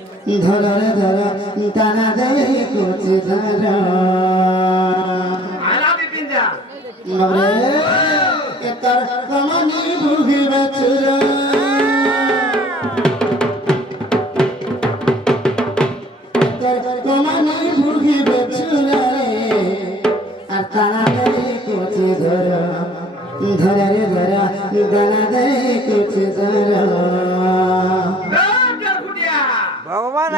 ধর রে ধর টানা দে কুচ ধর রে কেতর কমনি ভুগিবে চুর কেতর কমনি ভুগিবে চুর রে আর টানা দে কুচ ধর ধর রে ধর টানা দে কুচ ধর ভগবান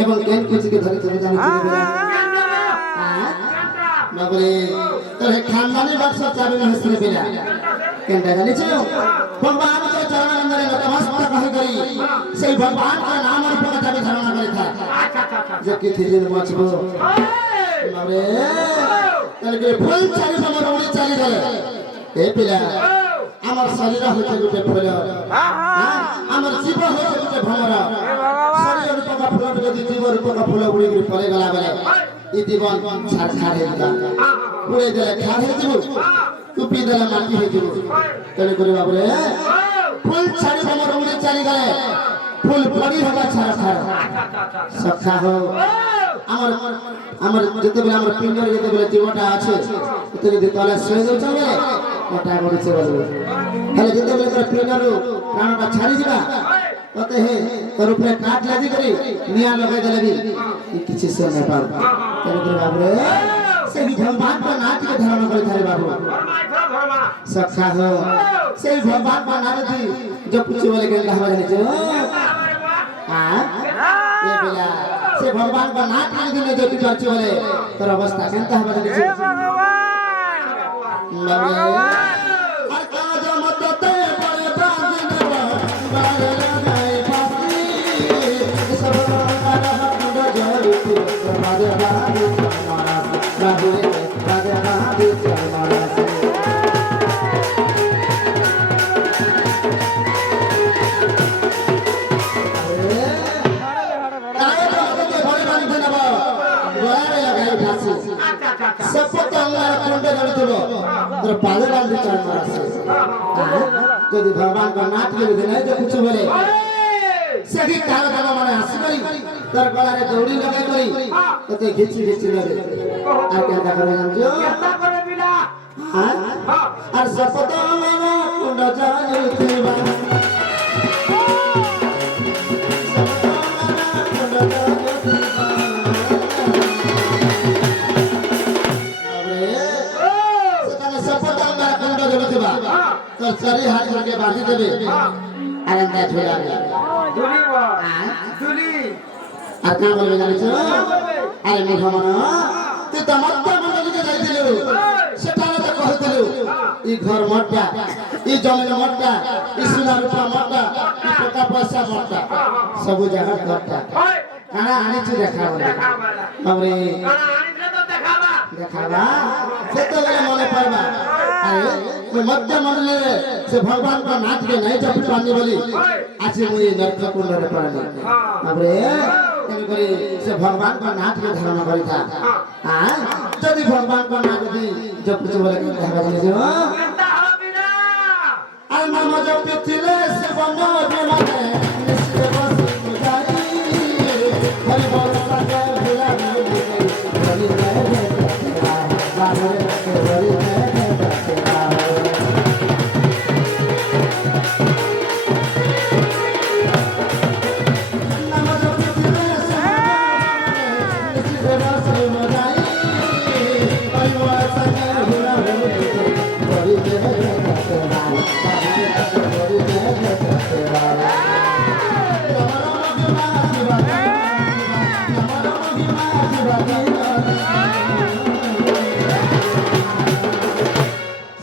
এবং কেন কুচিকে ধরে চলে জানিছি বাবরে তোর খানদানি বাক্স চাবি না হসরে বিনা কেনটা জানিছ ভগবান के चरण अंदर नतमस्तक कहि करी সেই ভগবান का नाम और पद चाबी धारणा करे था जे किथि दिन बचबो बाबरे तलके फूल चारि समर उड़ी चाली गले ए पिला আমার শরীর হইতে গুটে ফুল আমার জীব হইতে গুটে ভমর শরীর রূপক ফুল যদি জীব রূপক ফুল উড়ি উড়ি পড়ে গলা বেলে ই জীবন ছাড় ছাড় হইতা উড়ে গেলে খাড় হয়ে যাব টুপি দেলে মাটি হয়ে যাব তেনে করে বাবরে ফুল ছাড়ি ভমর উড়ি চালি গলে ফুল পড়ি হবা ছাড় ছাড় সখা হো আমার আমার যেতেবেলে আমার পিঞ্জরে যেতেবেলে জীবনটা আছে তুমি যদি তলে শুয়ে যাচ্ছ বলে ওটা করছে বলবে তাহলে যেতেবেলে তোর পিঞ্জরু প্রাণটা ছাড়ি দিবা কত হে তোর উপরে কাট লাগি করে নিয়া লগাই দেলে भी কিছু সে না পার তেনে করে বাবরে সেই ভগবান का नाच के धर्म करे थारे बाबू सखा हो সেই ভগবান का नाच दी जो पूछे बोले के हमारे जो हां ये बेला से भगवान का नाच के दिन जो करछ बोले तोर अवस्था केनता हबा दे हे भगवान और काज मदते पड़े प्राण देवा बारे लगाए पासी सब राजा मुंड जड़ी राजा राजा हमारा राजा राजा राजा हमारा सपत अल्लाह कुंडे गणितबो तोर पाले बांधी चाल मारसे যদি ভগবান का नाच के दिन है जो कुछ बोले सही काल काल माने हंसी करी तोर गलारे दौड़ी लगाई करी तते घिची घिची लगे আর কেনটা করে জানছো কেনটা করে বিলা हां আর सपत अल्लाह कुंड जानितबा तो चारि हाथ करके बांधी देबे अरे अंदर झूला में दुली बा हां दुली আর কাম বলবে জানিস আরে মুখমন তুই তো মত্তা মন্ডলীকে যাইছিল সেখানে তো কহিছিল ই ঘর মট্টা ই জমির মট্টা ই সোনা রূপা মট্টা ই টাকা পয়সা মট্টা সব জায়গা মট্টা কানা আনিছি দেখাবো বাবরে দেখাবা সেতবেলে মনে পড়বা আরে ওই মধ্য মন্ডলীরে সে ভগবান কা নাচকে নাই জপি পানি বলি আছে মুই নরক কুণ্ডরে পড়ানি বাবরে তেমনি সে ভগবান কা নাচকে ধারণা করি থা হ্যাঁ যদি ভগবান কা নাচ যদি জপি বলে দেখা যায় আর নাম জপিলে সে বন্ধ বিমানে নিশ্চিত বসে যাই হরি বল সাগর ভুলা হরি হরি বাবরে হরি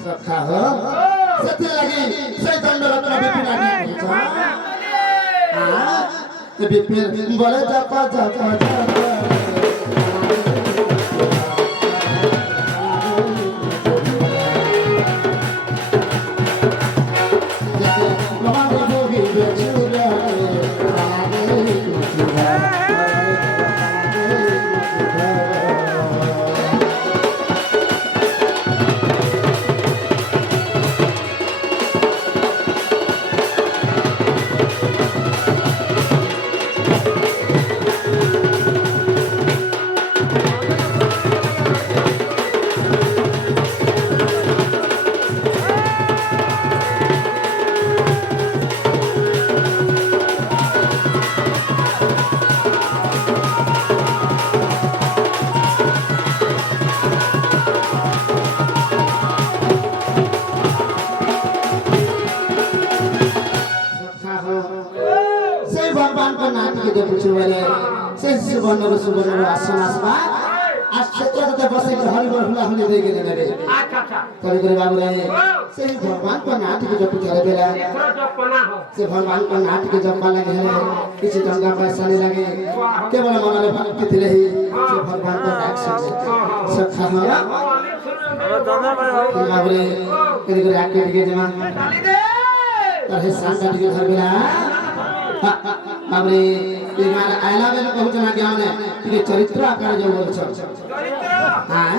सखा हो सत्य लगी सही दंड रत्न बिपिन आगे हां ये बिपिन बोले जपा जपा जपा सुवर्ण सुवर्ण आसन आसमा आज क्षेत्र बसे हरि हुला हुली दे गेले रे अच्छा अच्छा कभी करे बाबू रे से भगवान को नाट के जप करे बेला से भगवान को नाट के जप लगे है किसी गंगा पैसा नहीं लगे केवल मन रे भक्ति थिले ही से भगवान को डाक सके सखा हमरा बाबू रे कभी करे आके के जमा ताहे सांडा के घर बेला बाबू रे आयला बेला कहू जना ज्ञान है कि चरित्र आकार जो बोल छ हां